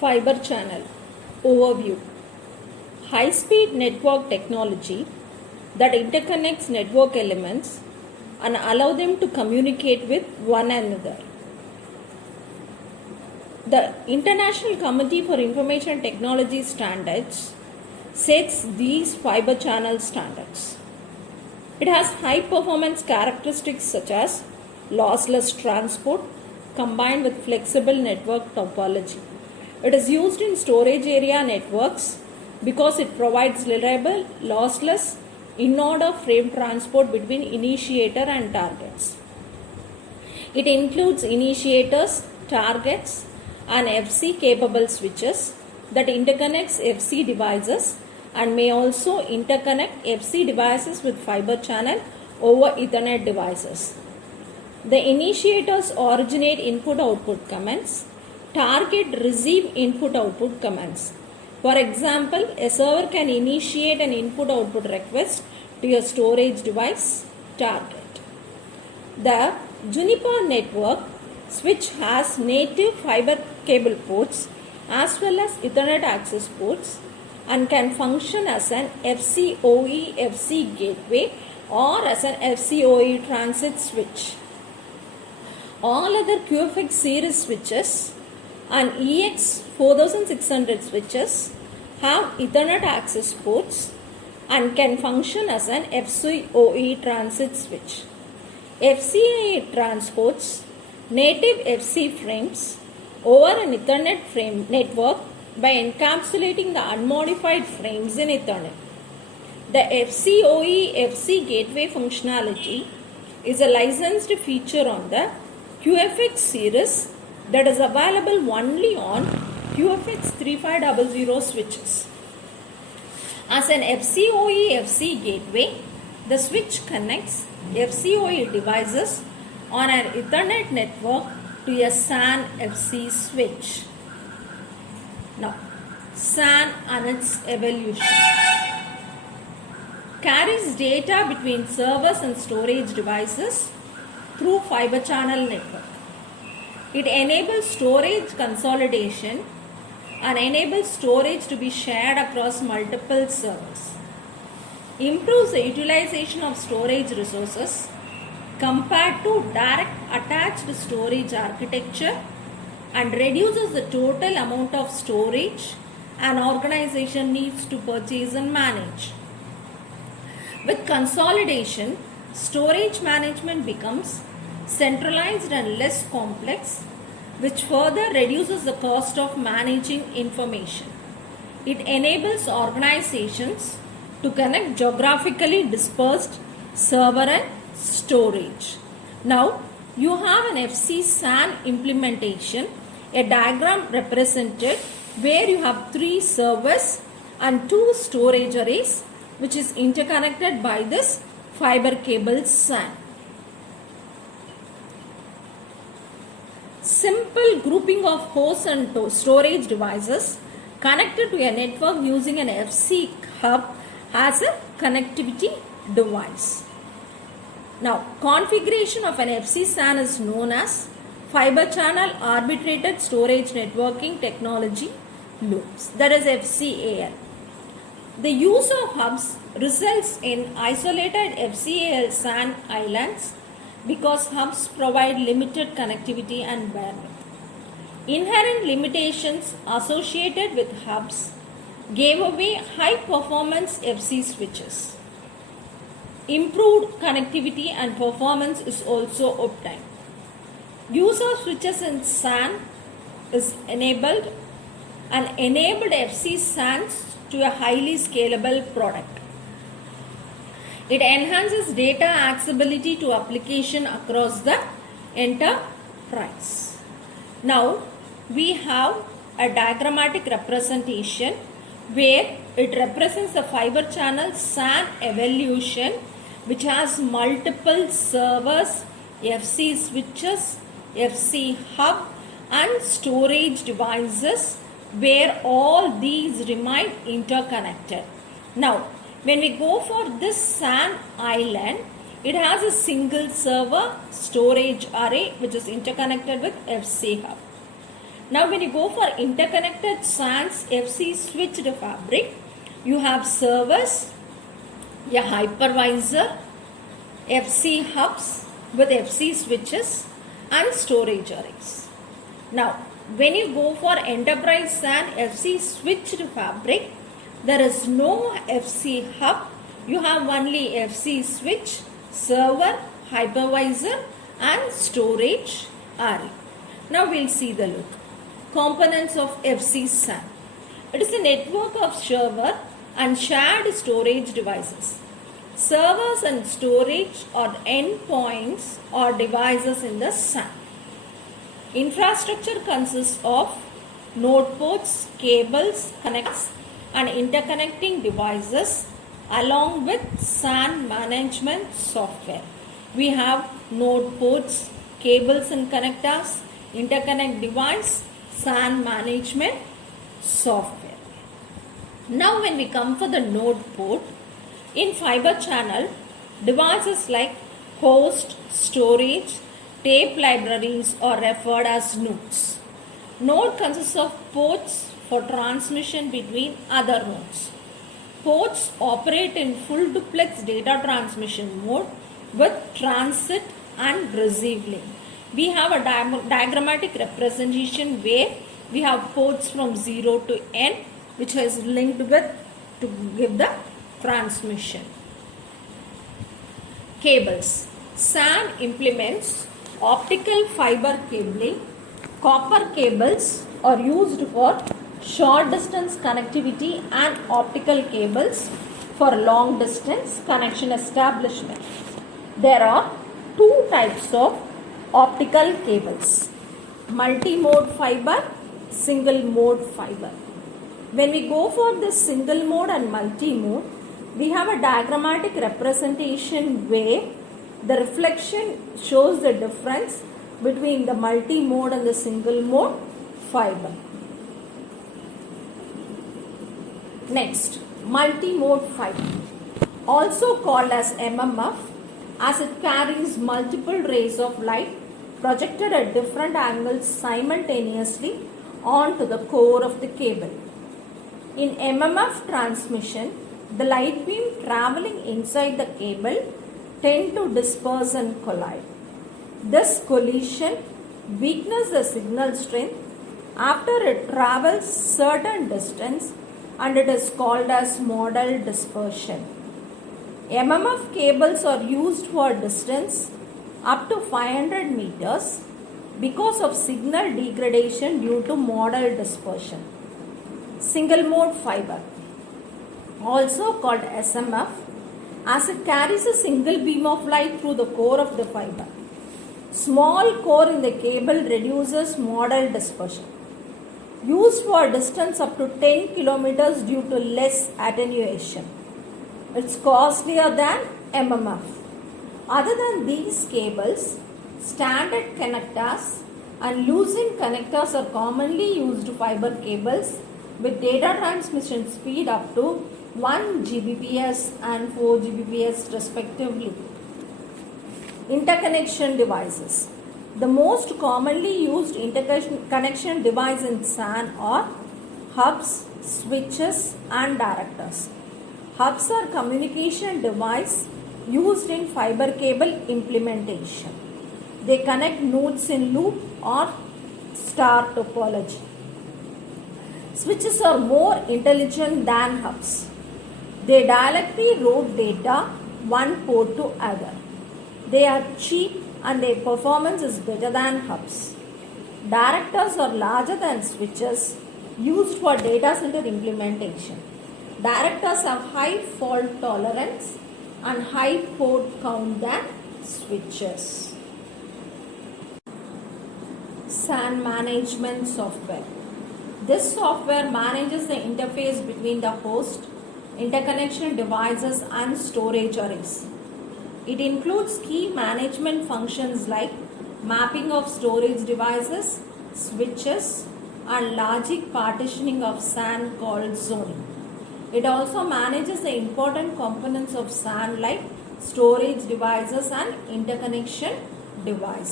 Fiber channel overview. High-speed network technology that interconnects network elements and allow them to communicate with one another. The International Committee for Information Technology Standards sets these fiber channel standards. It has high performance characteristics such as lossless transport combined with flexible network topology. It is used in storage area networks because it provides reliable, lossless, in-order frame transport between initiator and targets. It includes initiators, targets, and FC capable switches that interconnects FC devices and may also interconnect FC devices with fiber channel over Ethernet devices. The initiators originate input-output commands. Target receive input-output commands. For example, a server can initiate an input-output request to a storage device target. The Juniper network switch has native fiber cable ports as well as Ethernet access ports and can function as an FCOE FC gateway or as an FCOE transit switch. All other QFX series switches and EX4600 switches have Ethernet access ports and can function as an FCOE transit switch. FCOE transports native FC frames over an Ethernet frame network by encapsulating the unmodified frames in Ethernet. The FCOE FC gateway functionality is a licensed feature on the QFX series that is available only on QFX 3500 switches. As an FCOE FC gateway, the switch connects FCOE devices on an Ethernet network to a SAN FC switch. Now, SAN and its evolution carries data between servers and storage devices through fiber channel network. It enables storage consolidation and enables storage to be shared across multiple servers. Improves the utilization of storage resources compared to direct attached storage architecture and reduces the total amount of storage an organization needs to purchase and manage. With consolidation, storage management becomes centralized and less complex, which further reduces the cost of managing information. It enables organizations to connect geographically dispersed server and storage. Now, you have an FC SAN implementation, a diagram represented where you have 3 servers and 2 storage arrays, which is interconnected by this fiber cable SAN. Simple grouping of hosts and storage devices connected to a network using an FC hub as a connectivity device. Now, configuration of an FC SAN is known as Fiber Channel Arbitrated Storage Networking Technology Loops, that is FCAL. The use of hubs results in isolated FCAL SAN islands because hubs provide limited connectivity and bandwidth. Inherent limitations associated with hubs gave away high performance FC switches. Improved connectivity and performance is also obtained. Use of switches in SAN is enabled and enabled FC SANs to a highly scalable product. It enhances data accessibility to application across the enterprise. Now, we have a diagrammatic representation where it represents the fiber channel SAN evolution, which has multiple servers, FC switches, FC hub and storage devices where all these remain interconnected. Now, when we go for this SAN island, it has a single server storage array which is interconnected with FC hub. Now when you go for interconnected SANs FC switched fabric, you have servers, a hypervisor, FC hubs with FC switches and storage arrays. Now when you go for enterprise SAN FC switched fabric, there is no FC hub. You have only FC switch, server, hypervisor and storage array. Now we'll see the look. Components of FC SAN. It is a network of server and shared storage devices. Servers and storage are endpoints or devices in the SAN. Infrastructure consists of node ports, cables, connects and interconnecting devices along with SAN management software. We have node ports, cables and connectors, interconnect device, SAN management software. Now when we come for the node port, in fiber channel, devices like host, storage, tape libraries are referred as nodes. Node consists of ports for transmission between other nodes. Ports operate in full duplex data transmission mode with transit and receive link. We have a diagrammatic representation where we have ports from 0 to n which is linked with to give the transmission. Cables. SAN implements optical fiber cabling. Copper cables are used for short distance connectivity and optical cables for long distance connection establishment. There are two types of optical cables: multi-mode fiber, single mode fiber. When we go for the single mode and multi-mode, we have a diagrammatic representation where the reflection shows the difference between the multi-mode and the single mode fiber. Next, multi-mode fiber, also called as MMF, as it carries multiple rays of light projected at different angles simultaneously onto the core of the cable. In MMF transmission, the light beam traveling inside the cable tend to disperse and collide. This collision weakens the signal strength after it travels certain distance, and it is called as modal dispersion. MMF cables are used for distance up to 500 meters because of signal degradation due to modal dispersion. Single mode fiber, also called SMF, as it carries a single beam of light through the core of the fiber. Small core in the cable reduces modal dispersion. Used for distance up to 10 kilometers due to less attenuation. It's costlier than MMF. Other than these cables, standard connectors and loose-in connectors are commonly used fiber cables with data transmission speed up to 1 Gbps and 4 Gbps respectively. Interconnection devices. The most commonly used interconnection device in SAN are hubs, switches and directors. Hubs are communication device used in fiber cable implementation. They connect nodes in loop or star topology. Switches are more intelligent than hubs. They directly route data one port to other. They are cheap and their performance is better than hubs. Directors are larger than switches used for data center implementation. Directors have high fault tolerance and high port count than switches. SAN management software. This software manages the interface between the host, interconnection devices and storage arrays. It includes key management functions like mapping of storage devices, switches and logic partitioning of SAN called zoning. It also manages the important components of SAN like storage devices and interconnection devices.